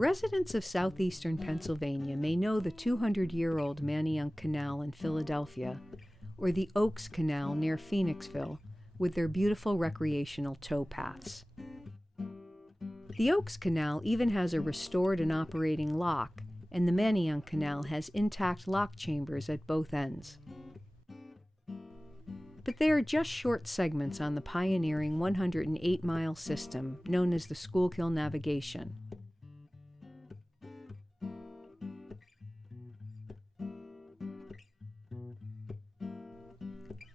Residents of southeastern Pennsylvania may know the 200-year-old Manayunk Canal in Philadelphia, or the Oaks Canal near Phoenixville, with their beautiful recreational towpaths. The Oaks Canal even has a restored and operating lock, and the Manayunk Canal has intact lock chambers at both ends. But they are just short segments on the pioneering 108-mile system known as the Schuylkill Navigation.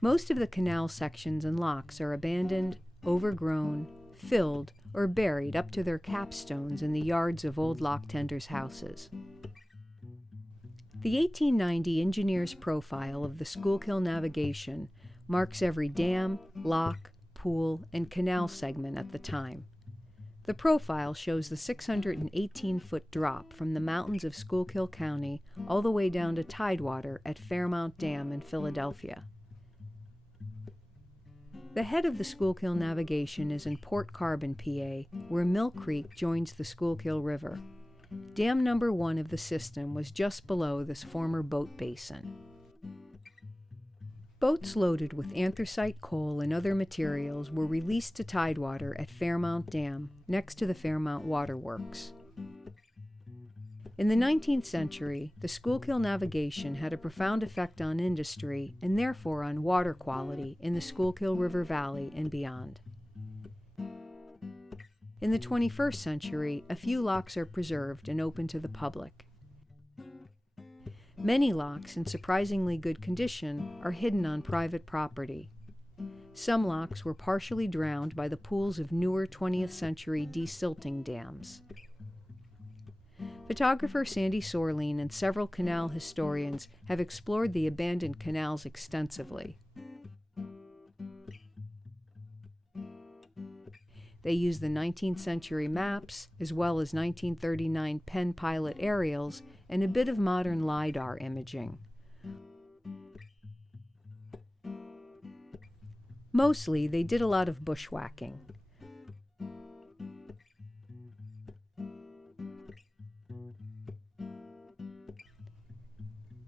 Most of the canal sections and locks are abandoned, overgrown, filled, or buried up to their capstones in the yards of old lock tenders' houses. The 1890 engineer's profile of the Schuylkill Navigation marks every dam, lock, pool, and canal segment at the time. The profile shows the 618-foot drop from the mountains of Schuylkill County all the way down to tidewater at Fairmount Dam in Philadelphia. The head of the Schuylkill Navigation is in Port Carbon, PA, where Mill Creek joins the Schuylkill River. Dam number 1 of the system was just below this former boat basin. Boats loaded with anthracite coal and other materials were released to tidewater at Fairmount Dam, next to the Fairmount Waterworks. In the 19th century, the Schuylkill Navigation had a profound effect on industry and therefore on water quality in the Schuylkill River Valley and beyond. In the 21st century, a few locks are preserved and open to the public. Many locks, in surprisingly good condition, are hidden on private property. Some locks were partially drowned by the pools of newer 20th century desilting dams. Photographer Sandy Sorleen and several canal historians have explored the abandoned canals extensively. They use the 19th century maps, as well as 1939 Penn pilot aerials, and a bit of modern LiDAR imaging. Mostly, they did a lot of bushwhacking.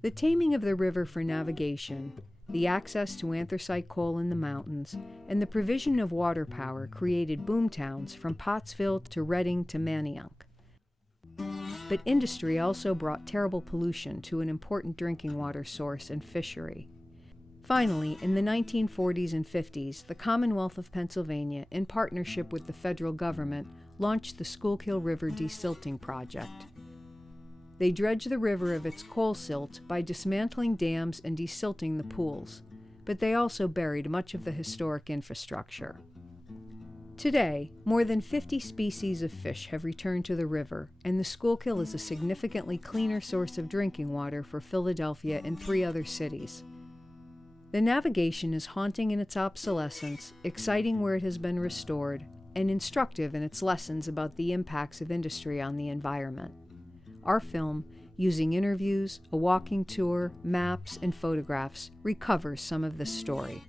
The taming of the river for navigation, the access to anthracite coal in the mountains, and the provision of water power created boomtowns from Pottsville to Reading to Manayunk. But industry also brought terrible pollution to an important drinking water source and fishery. Finally, in the 1940s and 50s, the Commonwealth of Pennsylvania, in partnership with the federal government, launched the Schuylkill River Desilting Project. They dredged the river of its coal silt by dismantling dams and desilting the pools, but they also buried much of the historic infrastructure. Today, more than 50 species of fish have returned to the river, and the Schuylkill is a significantly cleaner source of drinking water for Philadelphia and 3 other cities. The navigation is haunting in its obsolescence, exciting where it has been restored, and instructive in its lessons about the impacts of industry on the environment. Our film, using interviews, a walking tour, maps, and photographs, recovers some of this story.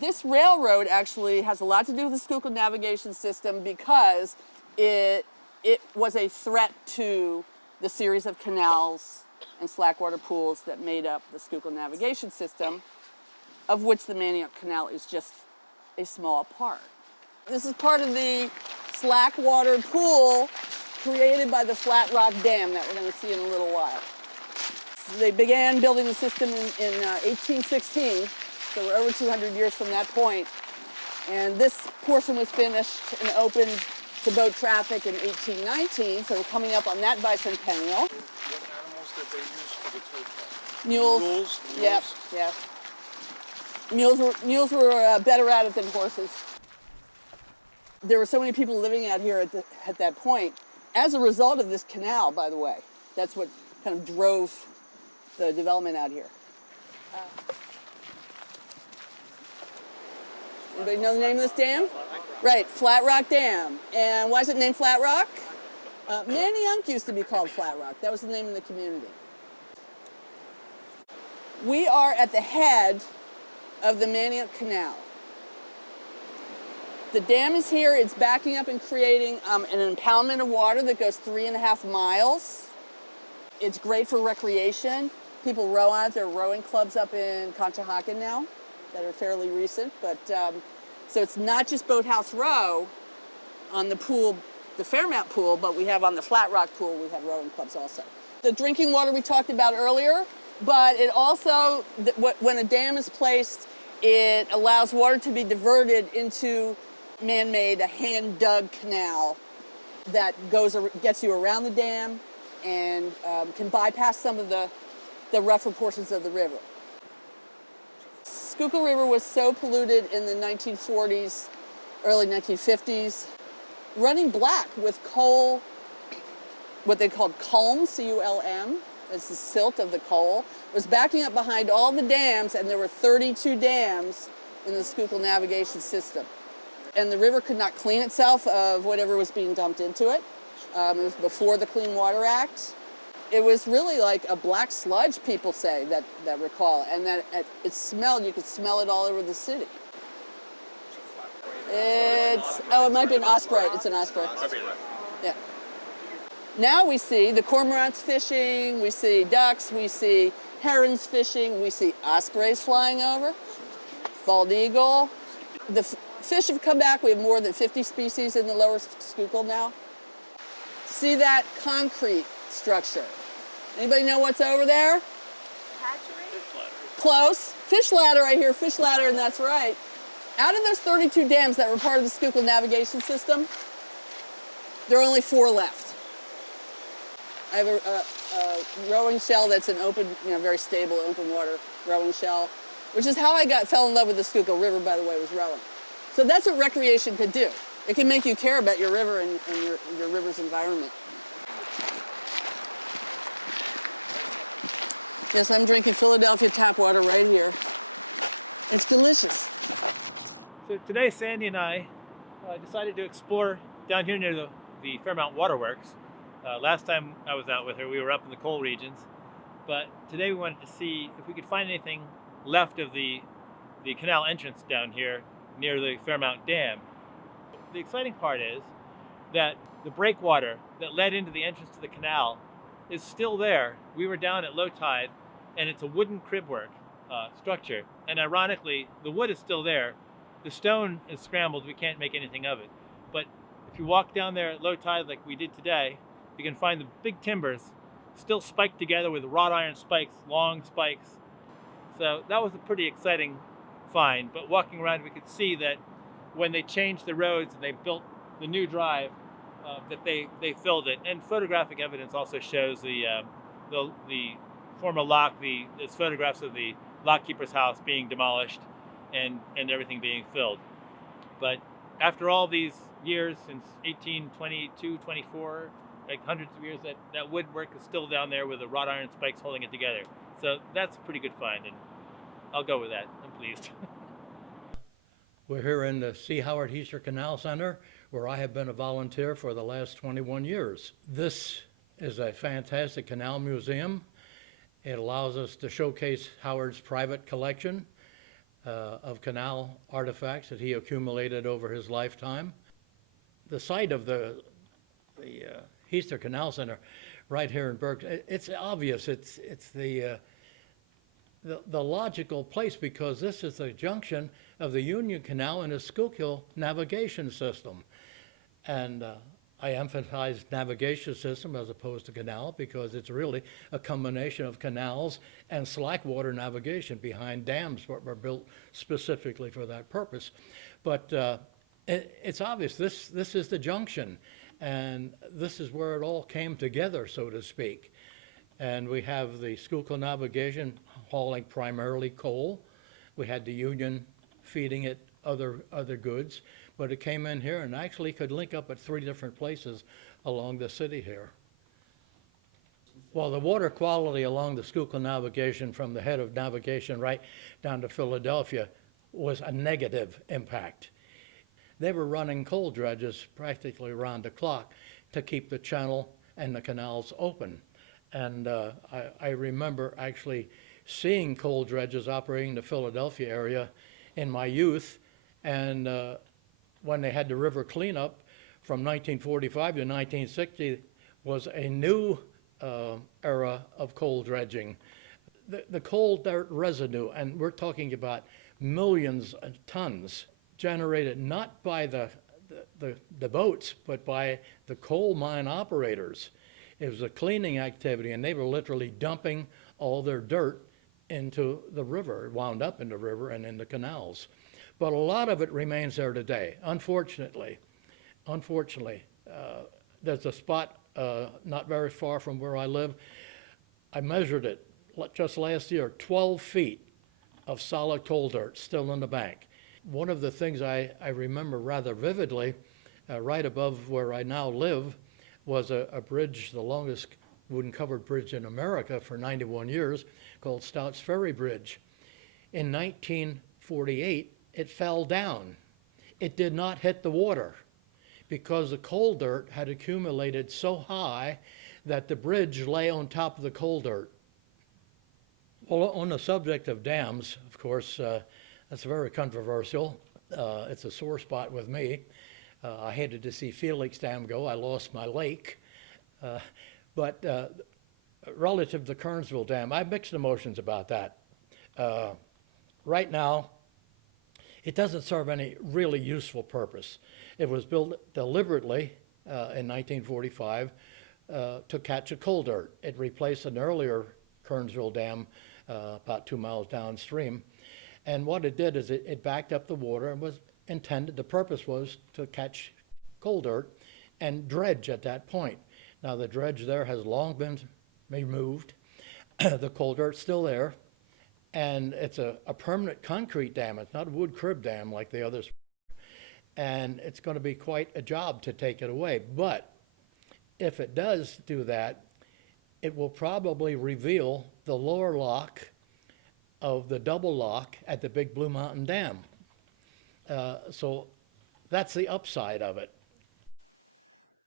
This railroad actually has a lot to do with the Schuylkill Navigation System because it was a threat to the series of canals and slackwater pools that made up the Schuylkill Navigation System, of which the Manayunk Canal is just a small part. This is part of the slackwater pool created by the Flat Rock Dam that we're going to see in a little while. They began building the system in 1816, so we're over 200 years from that point. And this portion was finished and opened to boat traffic in 1819, so we're coming up on that bicentennial. What animals did they use for the towpath? Mules. Mules? Yep. Mules were better at it than horses. There were so many people living out here at that point. As a result of this canal, by the way, that's what kind of drove the development out here. Anybody know the name of this dam? Right, Flat Rock Dam. And why is it named Flat Rock? Manayunk used to be called Flat Rock. That was the name of the community. We are at the head of the Manayunk Canal. The dam is here. It's backing up and creating an impoundment of water that goes 3.5 miles. It's great for recreation. People row on it. There are rowing clubs up in Conshohocken now that are fairly recent. But so it's not just Boathouse Row on the pool, the Fairmount pool, but we have on the Flat Rock pool, we have rowing clubs also. The drinking water we talked about earlier, but it also, when a dam is placed, it allows water to be diverted into man-made, a hand-dug canal that gets you around the dam and can bypass some of the rougher portions of the river. Schuylkill River was so polluted in the 1940s, early 1950s, running black with coal, what they called culm, C-U-L-M, it's the silt of the coal, was backing up behind all the dams, and there were 32 dams in the Schuylkill navigation system. And the river could not clean itself of whatever was being dumped into it. It was before the Clean Water Act. It was really like a black sludge, people say, that recall, and that it smelled, you could smell it all over the city. It might be an osprey. It's an osprey. Yeah. Now we see the cormorants fishing, we see ducks, we see herons fishing, we see ospreys flying over, bald eagle. The fish have come back. We have more than 50 species in the lower Schuylkill now. See that concrete structure? Anybody know what's over there? Hatchery? Close. Fish ladder, I hear fish ladder, and that's right. Out of those 32 dams that were part of the Schuylkill navigation system, there are only 4 left. I have a rowing shell that's an open, very stable open water rowing shell, which is how I fell in love with the Schuylkill River, by the way, was rowing. So that's what recreation could do. It can make you care about your river and your river's environment. Yes, I'm drinking Philadelphia tap water right here. It's delicious. So today, Sandy and I decided to explore down here near the Fairmount Waterworks. Last time I was out with her, we were up in the coal regions. But today we wanted to see if we could find anything left of the canal entrance down here near the Fairmount Dam. The exciting part is that the breakwater that led into the entrance to the canal is still there. We were down at low tide, and it's a wooden cribwork structure. And ironically, the wood is still there. The stone is scrambled. We can't make anything of it. But if you walk down there at low tide like we did today, you can find the big timbers still spiked together with wrought iron spikes, long spikes. So that was a pretty exciting find. But walking around, we could see that when they changed the roads and they built the new drive, that they filled it. And photographic evidence also shows the former lock. There's photographs of the lockkeeper's house being demolished and everything being filled. But after all these years, since 1822, 24, like hundreds of years, that woodwork is still down there with the wrought iron spikes holding it together. So that's a pretty good find, and I'll go with that. I'm pleased.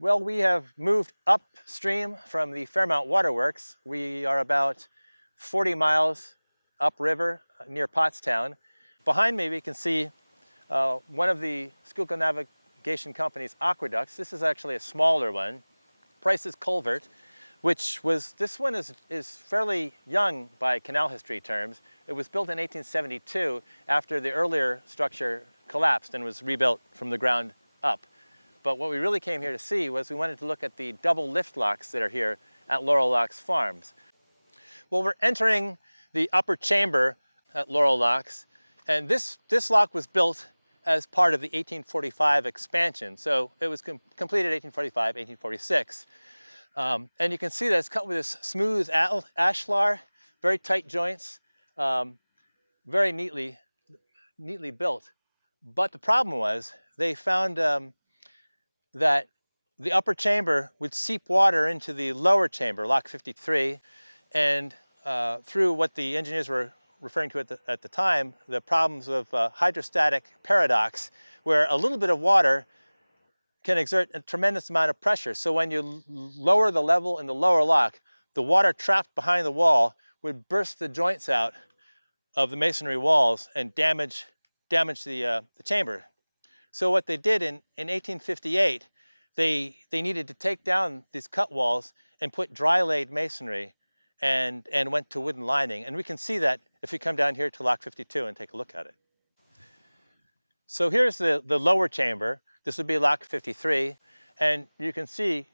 Well, we have moved upstream from the Fairmount Waterworks. We are about 40 miles upriver near Pottstown. Behind me, we can see one of the Schuylkill Navigation Company's aqueducts. This is actually a smaller one, Price's Culvert, which was, this one is fairly young by canal history terms. It was built in 1872 after the earlier structure collapsed and was rebuilt from the ground up. But what we really came here to see was we wanted to look at the double lift locks that are here at Laurel Locks Farms. Well, we're entering the upper chamber at Laurel Locks, and this lock was built as part of the 1845 expansion. So it was completed 1845, 1846. And you can see that it's cut with this smooth ashlar, very tight joints, very neatly built. But the problem was they found that the upper chamber would seep water into the lower chamber, lock 53, and through what the engineers were referring to at the time, the problems of hydrostatic paradox, where a little bit of water can exert a tremendous amount of pressure. So when you lower the level in the lower lock, the water trapped behind the wall would burst the joints out of the masonry walls and damage the chamber. So what they did in 1858, they needed to take down these cut walls and put dry laid masonry and went to wooden lining. And we can see that if we come down here to lock 52 and take a look at it. So here's the lower chamber. This would be lock 53. And you can see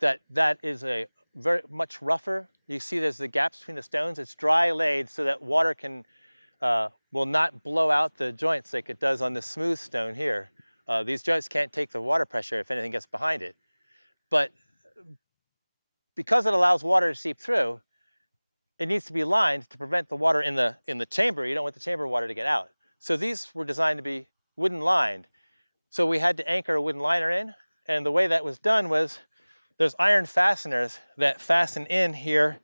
that that is a very much rougher. You see there's the gaps between the stones. It's dry laid so that water will not blow out the joints like it does on the smooth stone here. These joints can't take the water pressure if anything gets behind it. But because it allows water to seep through, it needs to be lined to prevent the water in the chamber. You don't want the chamber water to get out. So these were designed to be wooden lined. So we had to anchor a wooden liner in, and the way that was done was there's iron fasteners that fasten in here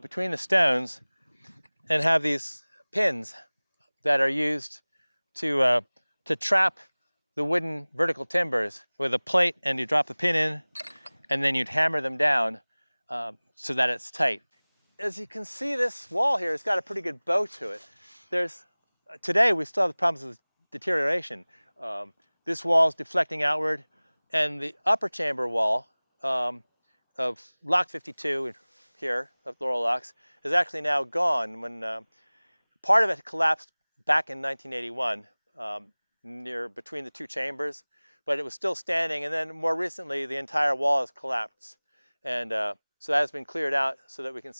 between the stones and have these pins that are used to trap the wooden vertical timbers with a plate, and you drop the pin in, and then you'd hammer them down so that it's tight. As you can see, this wall here has got a pretty good bow to it. Today we still have the problems with deterioration. This wall is deflecting outward, and the upper chamber wall of lock 52 here of Laurel Locks is actually now gone. When part of it collapsed back in 1981 between the two chambers, but it was still standing, and then more recently the entire wall has collapsed, and so that has been cleared out so that we can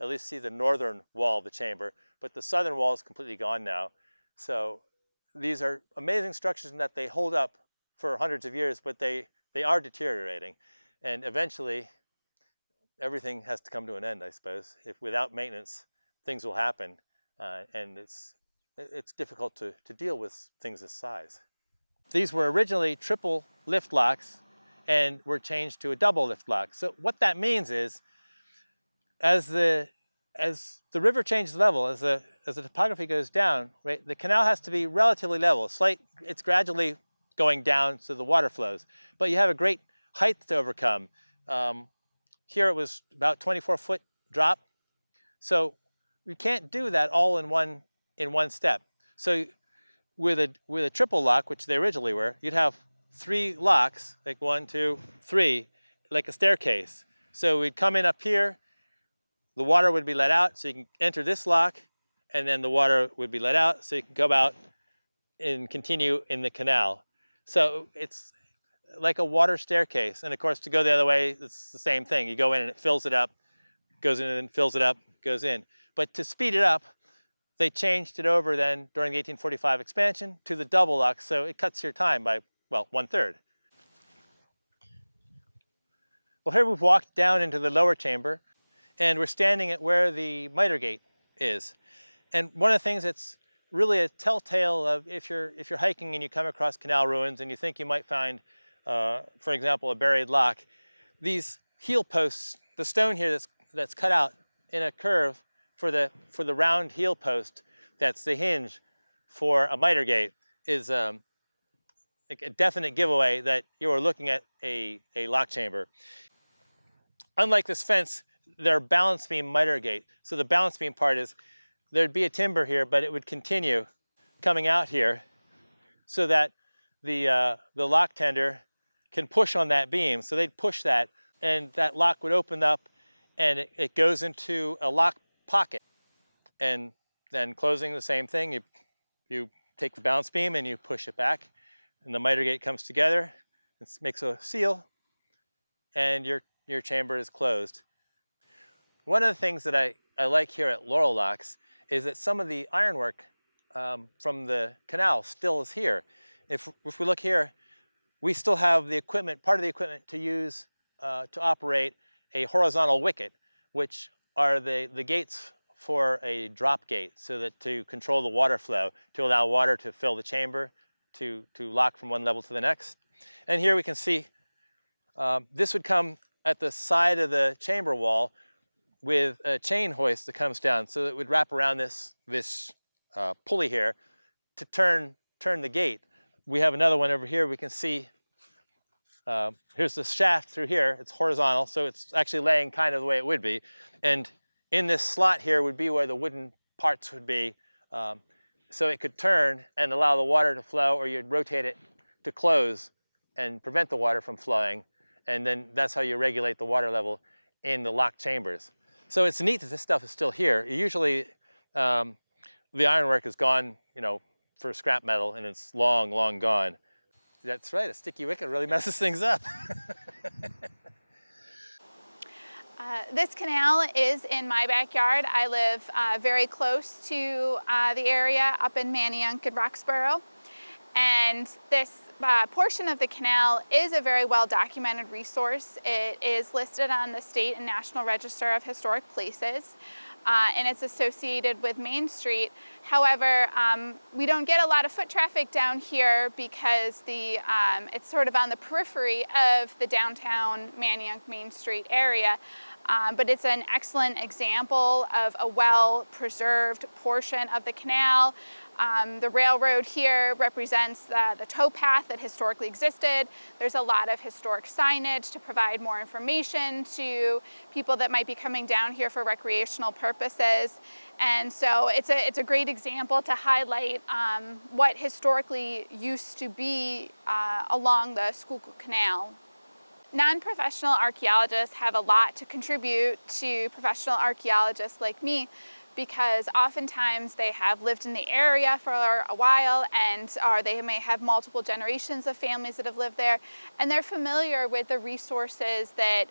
at least see the northern wall of the chamber, but the southern wall is completely gone now. So these are amazing structures in that they hold up for hundreds of years, but they are deteriorating, and eventually everything has to come to an end, I suppose. If without maintenance, things will happen, and it's difficult to deal with things this size. These were originally triple lift locks and were changed to a double lift lock. So what that means is, as the river changes level, as the topography goes down, right, the canal has to be relatively level. It's gradually going down so the water flows, but you have a great height to overcome. Here it was about 24-foot drop, so you can't do that all in one step. So with a triple lock, which they originally were, you'd have 3 locks, like 1, 2, 3, like a staircase. So we'd come in up here, the water would be let out, so you can enter this lock, and then the water would be let out, so you can go out and continue in the canal. So it's like a water staircase. And of course, to go the other way, it's the same thing. You go in and it fills it up, goes in and fills it up, goes in. But to speed it up, they changed it over then during the 1845 expansion to the double lock, so it cuts your time by, well, 1/3. Well, here we've walked down into the lower chamber, and we're standing at where the miter gate is. And one of the things that's really a telltale of if you're hiking and you come across canal ruins and you think you might find, for example, a buried lock, these heel posts, the stone here that's cut out in a curve for the round heel post, that's the hinge for a miter gate, is like a definite giveaway that you are looking at a lock chamber. Unlike this fence, they're balance beam miter gate. So the balance beam part is there'd be a timber here, but it would continue coming out here so that the lock tender can push on that beam. So they'd push that, and that lock would open up, and it goes into a lock pocket. And then closing, the same thing. You take the balance beam and you push it back, and the miter gate comes together. It makes a seal, and your chamber is closed. One of the things that I like here at Laurel Locks is that some of the ironwork from the canal still is here. If we look here, we still have the equipment, part of the equipment to use to operate a horizontal wicket, which are the gates for a drop gate, so that to control the water flow, to allow water to fill the chamber, to lock from one level to the next. And here we can see this would come at the side of the chamber wall with a chain hoist that comes down, so it would wrap around this pulley here to turn the gate. We have another one over here. We can see here's the shaft through here. It's horizontal, so it's actually laying kind of the way it would be. And in this slot here would be where the wooden parts would be, so it could turn and allow the water to flow, or you'd rotate it to close and prevent the water from flowing. And then that's how you regulate the water level in the locked chambers. So it's neat that this stuff is still here. Usually the ironwork is gone, for scrap metal, and it's long, long gone. That's right, a sticky wicket really messes things up. This canal is in my backyard. I live very close to the area up in Manayunk and Roxborough. And this portion of the canal is a very well documented resource. It is listed on the State and National Register of Historic Places, and it's associated with Main Street. However, we don't get a lot of foot traffic down here because it's sort of on the periphery of the downtown Manayunk Main Street area. But it's an excellent example of a well-preserved portion of the canal. The railroad here represents the towpath that historically existed. There's a lot of historic signage to provide more information to people that might be coming down here for recreational purposes. And so it's a great example to highlight what historically used to be along the Schuylkill Canal. Non-professional archaeologists have a lot to contribute to professional archaeologists like me, because oftentimes they have lived in the area for a while, or they may have multiple generations of families that have lived there, and they're familiar with the resources that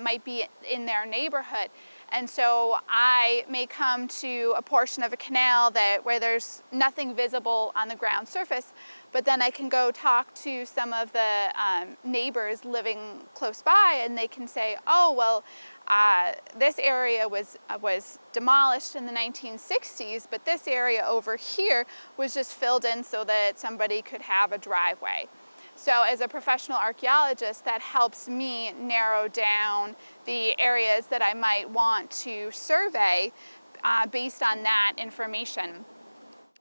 might be in their neighborhood. And so I may come to a portion of a canal where there's nothing visible on the ground surface, but then I can go talk to some of the neighbors living close by, and they can say, oh, well, this area was demolished in the 1960s, but this area over here was just filled in so that somebody could have a driveway. So as a professional archaeologist, that helps me narrow down the areas that I might want to survey based on that information.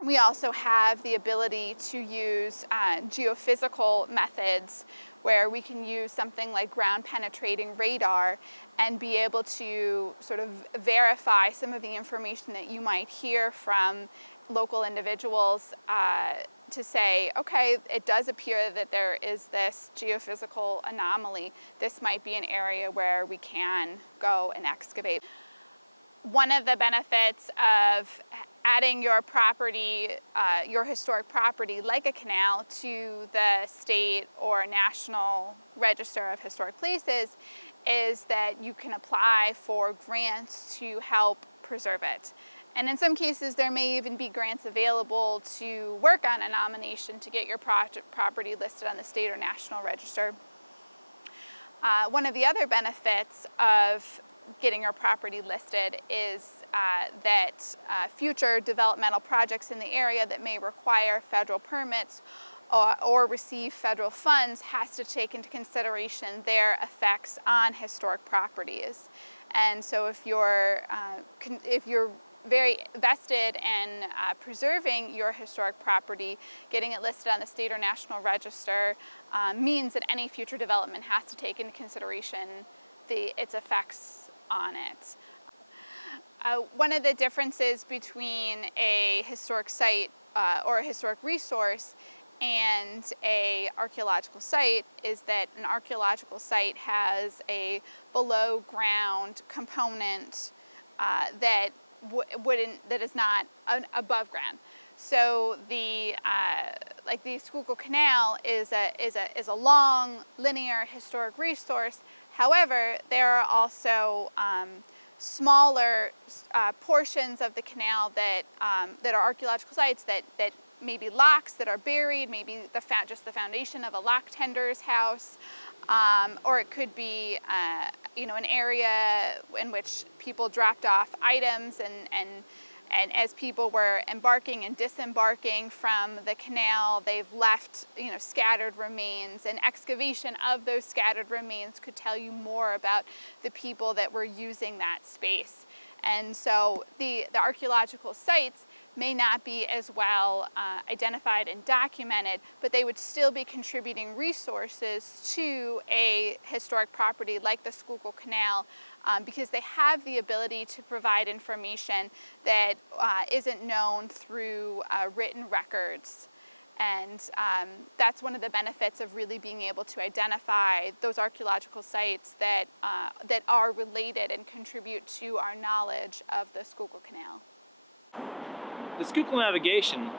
We also have the ability to use geophysical methods, where we can use something like ground penetrating radar and be able to sort of verify some of the information that you might hear from local individuals to say, okay, it does appear that there is this geophysical anomaly. This might be an area where we can go and excavate. One of the benefits of adding your property, your historic property like a canal, to the state or national register of historic places is that you can apply for grants to help preserve it. And in some cases, there may even be grants available to work on a nomination to get your property listed on the state or national register. One of the other benefits of getting your property listed is that future developmental projects in the area that may require federal permits or receive federal funds has to take into consideration their effects on historic properties. And so if you're very vested in preserving your historic property. Getting it listed on the state or national register means that any future development has to take into consideration its effects on it. One of the differences between a historic site or a historic resource and an archaeological site is that an archaeological site has a below ground component that is not above ground. So the Schuylkill Canal is a long linear historic resource. However, there are also smaller portions of the canal that are archaeological sites that maybe locks that are buried, maybe just the foundation of a lock tender's house, or it could be an area in which people dropped off items, and as people were embarking and disembarking from the canal, they've left scattered remains, and excavation of those scattered remains could tell you more about the people that were using that space. And so the archaeological sites may not be as well identified and documented, but they would still be contributing resources to a historic property like the Schuylkill Canal, because they have the ability to provide information that isn't known through written records. And that's one of the benefits of really being able to identify those archaeological sites that are related and contribute to our knowledge of the Schuylkill Canal. The Schuylkill navigation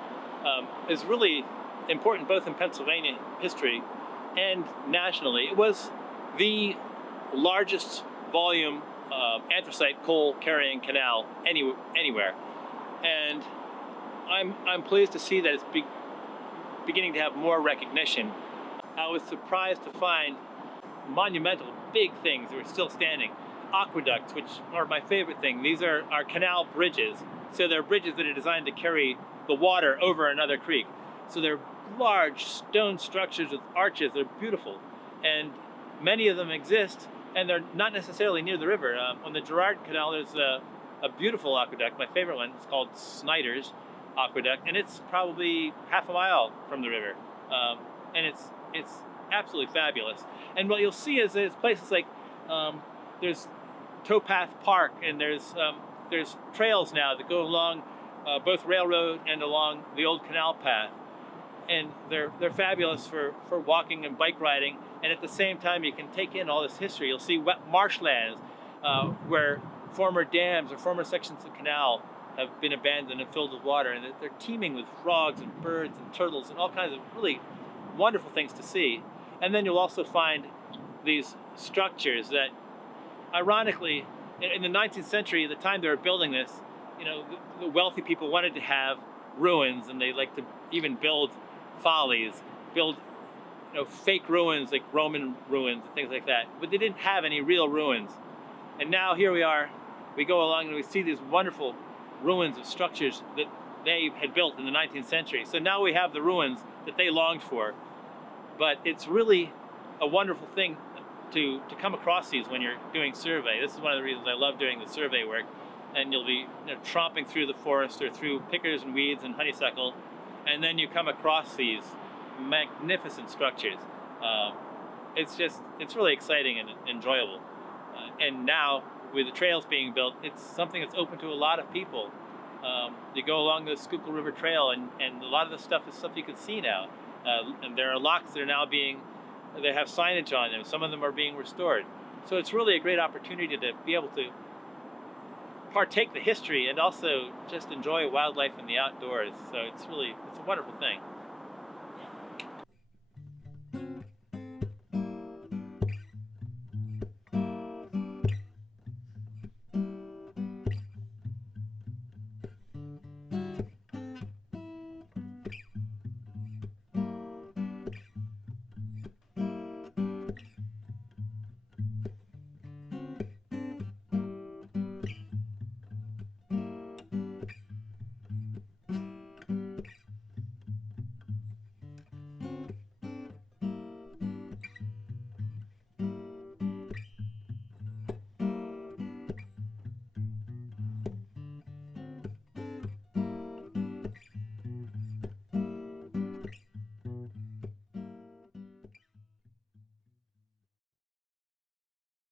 is really important both in Pennsylvania history and nationally. It was the largest volume anthracite coal carrying canal anywhere, and I'm pleased to see that it's beginning to have more recognition. I was surprised to find monumental big things that were still standing. Aqueducts, which are my favorite thing. These are canal bridges. So they're bridges that are designed to carry the water over another creek. So they're large stone structures with arches that are beautiful. And many of them exist, and they're not necessarily near the river. On the Girard Canal, there's a beautiful aqueduct. My favorite one is called Snyder's Aqueduct, and it's probably half a mile from the river. And it's absolutely fabulous. And what you'll see is there's places like, there's Towpath Park, and there's trails now that go along both railroad and along the old canal path, and they're fabulous for walking and bike riding. And at the same time, you can take in all this history. You'll see wet marshlands where former dams or former sections of canal have been abandoned and filled with water, and they're teeming with frogs and birds and turtles and all kinds of really wonderful things to see. And then you'll also find these structures that, ironically, in the 19th century, at the time they were building this, the wealthy people wanted to have ruins, and they like to even build follies, build fake ruins like Roman ruins and things like that. But they didn't have any real ruins. And now here we are, we go along and we see these wonderful ruins of structures that they had built in the 19th century. So now we have the ruins that they longed for. But it's really a wonderful thing to come across these when you're doing survey. This is one of the reasons I love doing the survey work. And you'll be tromping through the forest or through pickers and weeds and honeysuckle, and then you come across these magnificent structures. It's really exciting and enjoyable. And now, with the trails being built, it's something that's open to a lot of people. You go along the Schuylkill River Trail, and a lot of the stuff is stuff you can see now. And there are locks that are now they have signage on them. Some of them are being restored. So it's really a great opportunity to be able to partake the history and also just enjoy wildlife in the outdoors. So it's a wonderful thing.